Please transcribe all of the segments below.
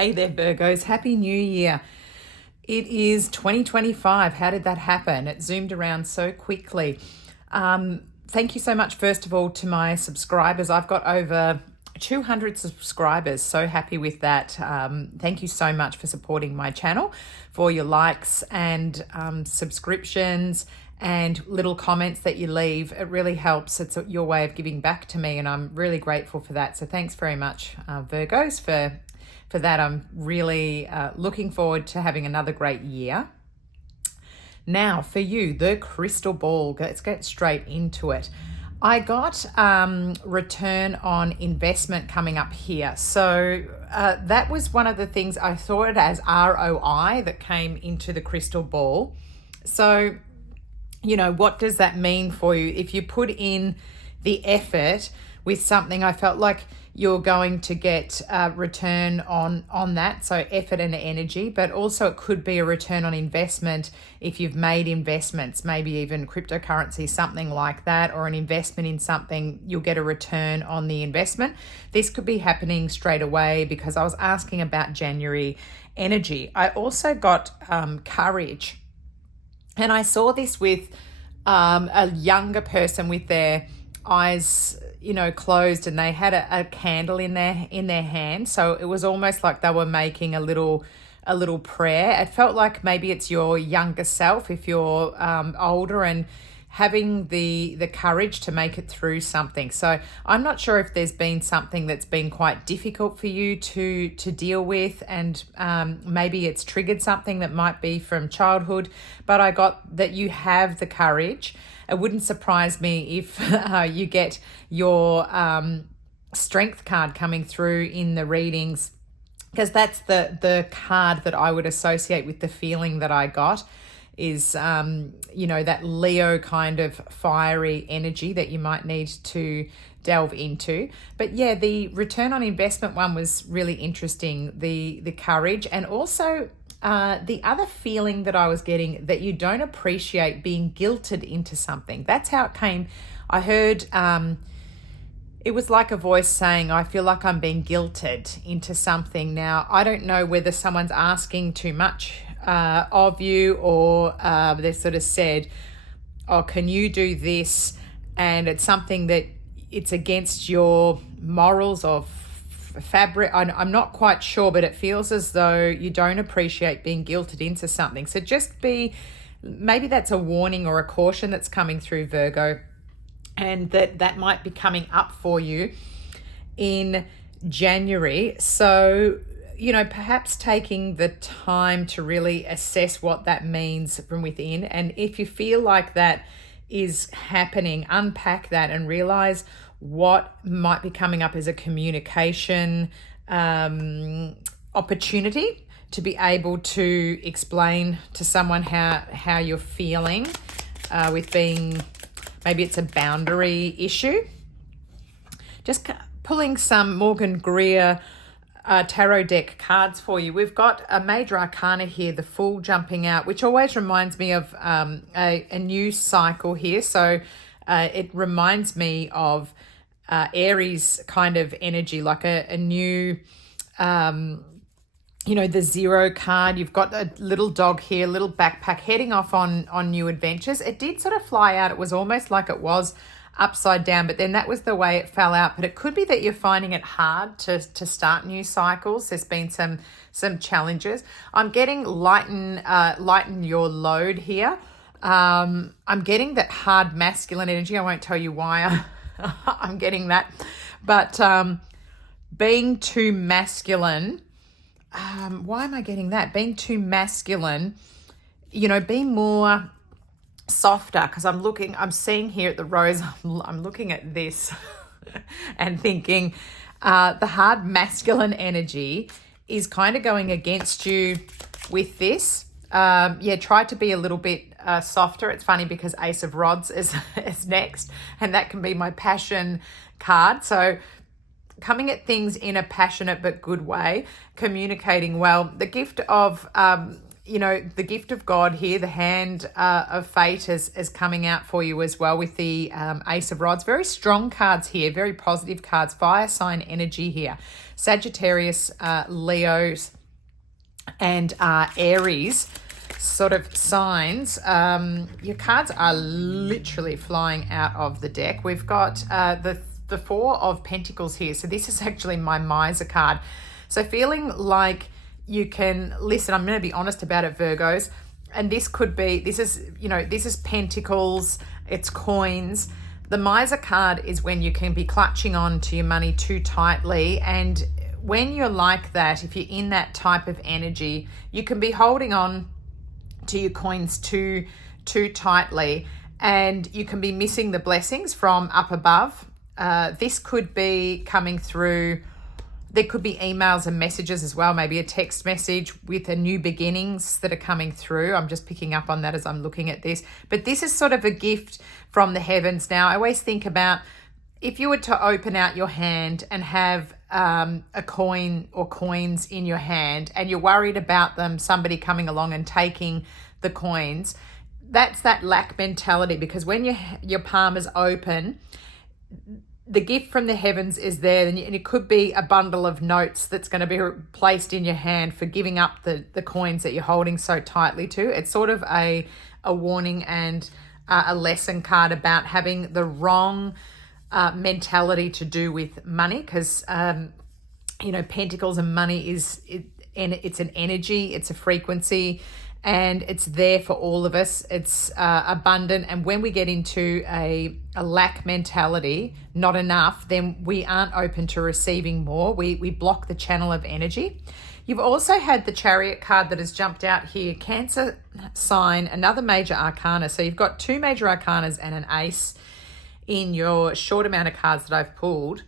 Hey there, Virgos. Happy New Year. It is 2025. How did that happen? It zoomed around so quickly. Thank you so much, first of all, to my subscribers. I've got over 200 subscribers. So happy with that. Thank you so much for supporting my channel, for your likes and subscriptions and little comments that you leave. It really helps. It's your way of giving back to me, and I'm really grateful for that. So thanks very much, Virgos, for that. I'm really looking forward to having another great year. Now, for you, the crystal ball. Let's get straight into it. I got return on investment coming up here. So that was one of the things I saw it as ROI that came into the crystal ball. So, you know, what does that mean for you? If you put in the effort with something, I felt like you're going to get a return on that. So effort and energy, but also it could be a return on investment if you've made investments, maybe even cryptocurrency, something like that, or an investment in something, you'll get a return on the investment. This could be happening straight away because I was asking about January energy. I also got courage, and I saw this with a younger person with their eyes, you know, closed, and they had a candle in their hand. So it was almost like they were making a little prayer. It felt like maybe it's your younger self if you're older, and having the courage to make it through something. So I'm not sure if there's been something that's been quite difficult for you to deal with, and maybe it's triggered something that might be from childhood, but I got that you have the courage. It wouldn't surprise me if you get your strength card coming through in the readings, because that's the card that I would associate with the feeling that I got is, you know, that Leo kind of fiery energy that you might need to delve into. But yeah, the return on investment one was really interesting, the courage, and also the other feeling that I was getting, that you don't appreciate being guilted into something. That's how it came. I heard it was like a voice saying, I feel like I'm being guilted into something. Now, I don't know whether someone's asking too much of you, or they sort of said, oh, can you do this? And it's something that it's against your morals of fabric. I'm not quite sure, but it feels as though you don't appreciate being guilted into something. So just maybe that's a warning or a caution that's coming through, Virgo, and that might be coming up for you in January. So, you know, perhaps taking the time to really assess what that means from within. And if you feel like that is happening, unpack that and realize what might be coming up as a communication opportunity to be able to explain to someone how you're feeling with being, maybe it's a boundary issue. Just pulling some Morgan Greer tarot deck cards for you. We've got a major arcana here, the Fool jumping out, which always reminds me of a new cycle here. So it reminds me of Aries kind of energy, like a new, you know, the Zero card. You've got a little dog here, little backpack, heading off on new adventures. It did sort of fly out. It was almost like it was upside down, but then that was the way it fell out. But it could be that you're finding it hard to start new cycles. There's been some challenges. I'm getting lighten your load here. I'm getting that hard masculine energy. I won't tell you why I'm getting that, but being too masculine. Why am I getting that? Being too masculine, you know, be more softer, because I'm seeing here at the rose, I'm looking at this and thinking the hard masculine energy is kind of going against you with this. Yeah, try to be a little bit softer. It's funny because Ace of Rods is next, and that can be my passion card. So coming at things in a passionate but good way, communicating well. The gift of the gift of God here, the hand of fate is coming out for you as well with the Ace of Rods. Very strong cards here, very positive cards, fire sign energy here. Sagittarius, Leos, and Aries sort of signs. Your cards are literally flying out of the deck. We've got the Four of Pentacles here. So this is actually my Miser card. So feeling like you can listen. I'm going to be honest about it, Virgos. And this is Pentacles, it's coins. The Miser card is when you can be clutching on to your money too tightly. And when you're like that, if you're in that type of energy, you can be holding on to your coins too tightly, and you can be missing the blessings from up above. This could be coming through. There could be emails and messages as well, maybe a text message with a new beginnings that are coming through. I'm just picking up on that as I'm looking at this. But this is sort of a gift from the heavens. Now, I always think about if you were to open out your hand and have a coin or coins in your hand, and you're worried about them, somebody coming along and taking the coins, that's that lack mentality, because when your palm is open, the gift from the heavens is there, and it could be a bundle of notes that's going to be placed in your hand for giving up the coins that you're holding so tightly to. It's sort of a warning and a lesson card about having the wrong mentality to do with money, because Pentacles and money it's an energy, it's a frequency, and it's there for all of us. It's abundant, and when we get into a lack mentality, not enough, then we aren't open to receiving more. We block the channel of energy. You've also had the Chariot card that has jumped out here, Cancer sign, another major arcana. So you've got two major arcanas and an ace in your short amount of cards that I've pulled.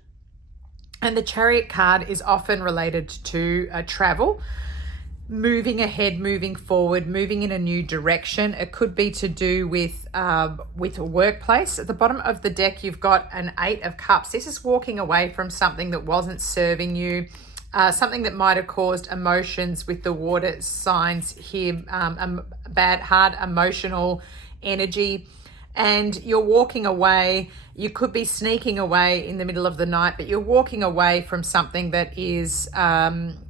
And the Chariot card is often related to travel, moving ahead, moving forward, moving in a new direction. It could be to do with a workplace. At the bottom of the deck, you've got an Eight of Cups. This is walking away from something that wasn't serving you, something that might have caused emotions with the water signs here, bad, hard, emotional energy. And you're walking away. You could be sneaking away in the middle of the night, but you're walking away from something that is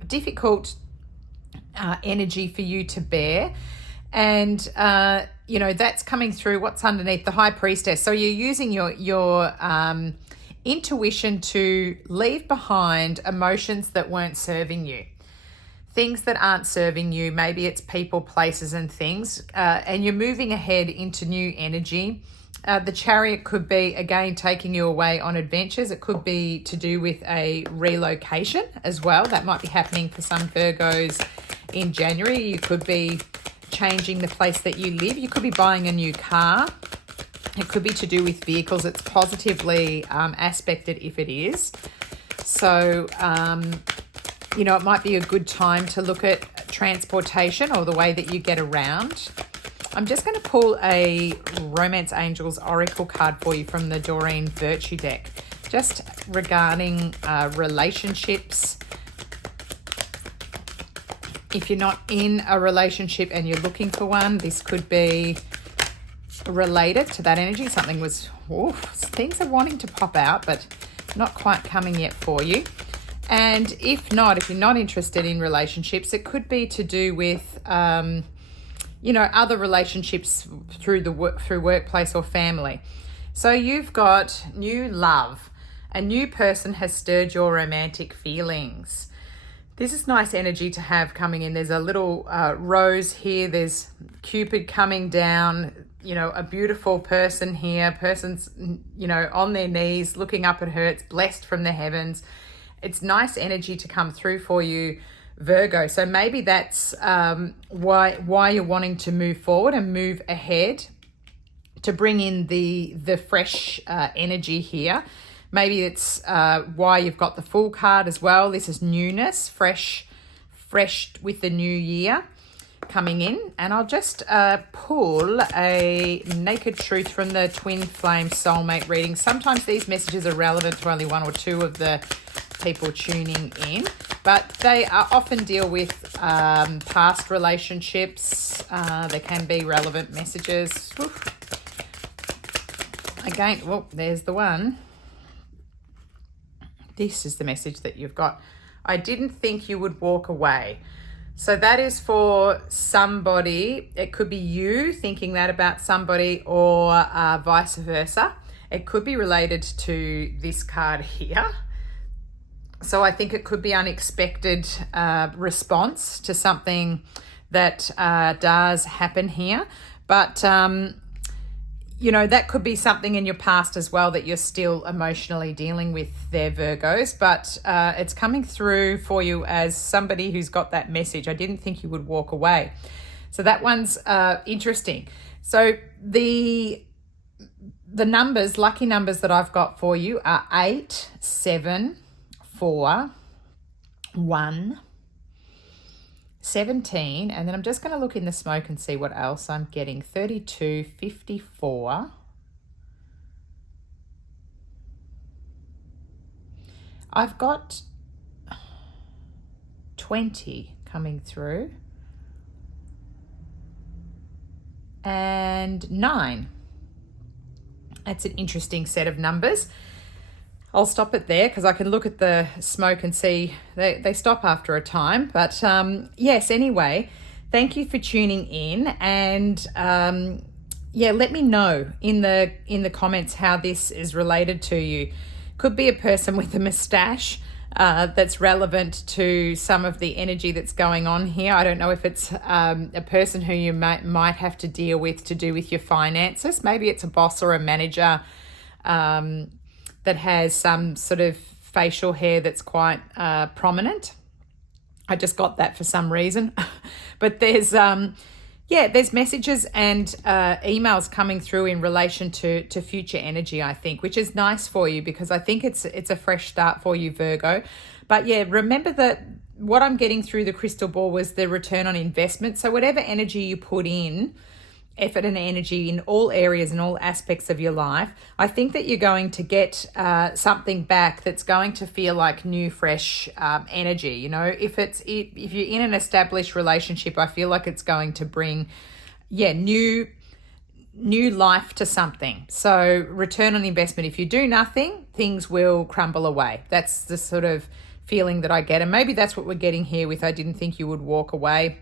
difficult energy for you to bear. And that's coming through. What's underneath the High Priestess? So you're using your intuition to leave behind emotions that weren't serving you, things that aren't serving you. Maybe it's people, places, and things, and you're moving ahead into new energy. The Chariot could be, again, taking you away on adventures. It could be to do with a relocation as well. That might be happening for some Virgos in January. You could be changing the place that you live. You could be buying a new car. It could be to do with vehicles. It's positively aspected if it is. So, it might be a good time to look at transportation or the way that you get around. I'm just going to pull a Romance Angels Oracle card for you from the Doreen Virtue deck, just regarding relationships. If you're not in a relationship and you're looking for one, this could be related to that energy. Things are wanting to pop out, but not quite coming yet for you. And if you're not interested in relationships, it could be to do with, other relationships through workplace or family. So you've got new love. A new person has stirred your romantic feelings. This is nice energy to have coming in. There's a little rose here. There's Cupid coming down, a beautiful person here. Person's, on their knees, looking up at her. It's blessed from the heavens. It's nice energy to come through for you, Virgo. So maybe that's why you're wanting to move forward and move ahead, to bring in the fresh energy here. Maybe it's why you've got the Fool card as well. This is newness, fresh with the new year coming in. And I'll just pull a Naked Truth from the Twin Flame Soulmate reading. Sometimes these messages are relevant to only one or two of the people tuning in, but they often deal with past relationships. There can be relevant messages. Oof. Again, well, there's the one. This is the message that you've got. I didn't think you would walk away. So that is for somebody. It could be you thinking that about somebody, or vice versa. It could be related to this card here. So I think it could be unexpected response to something that does happen here. But you know, that could be something in your past as well that you're still emotionally dealing with there, Virgos. But it's coming through for you as somebody who's got that message. I didn't think you would walk away. So that one's interesting. So the numbers, lucky numbers that I've got for you are 8, 7, 4, 1, 17, and then I'm just going to look in the smoke and see what else I'm getting. 32, 54. I've got 20 coming through. And 9. That's an interesting set of numbers. I'll stop it there because I can look at the smoke and see they stop after a time. But yes, anyway, thank you for tuning in. And yeah, let me know in the comments how this is related to you. Could be a person with a moustache that's relevant to some of the energy that's going on here. I don't know if it's a person who you might have to deal with to do with your finances. Maybe it's a boss or a manager that has some sort of facial hair that's quite prominent. I just got that for some reason. But there's there's messages and emails coming through in relation to future energy, I think, which is nice for you because I think it's a fresh start for you, Virgo. But yeah, remember that what I'm getting through the crystal ball was the return on investment. So whatever energy you put in, effort and energy in all areas and all aspects of your life, I think that you're going to get something back that's going to feel like new, fresh energy. You know, if you're in an established relationship, I feel like it's going to bring, new life to something. So return on investment. If you do nothing, things will crumble away. That's the sort of feeling that I get. And maybe that's what we're getting here with I didn't think you would walk away.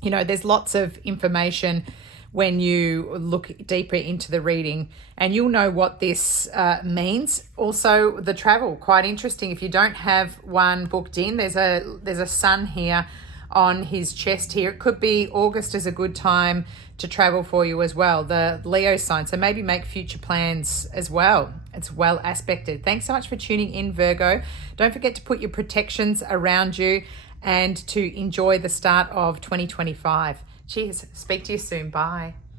You know, there's lots of information when you look deeper into the reading, and you'll know what this means. Also, the travel, quite interesting. If you don't have one booked in, there's a sun here on his chest here. It could be August is a good time to travel for you as well, the Leo sign. So maybe make future plans as well. It's well aspected. Thanks so much for tuning in, Virgo. Don't forget to put your protections around you and to enjoy the start of 2025. Cheers. Speak to you soon. Bye.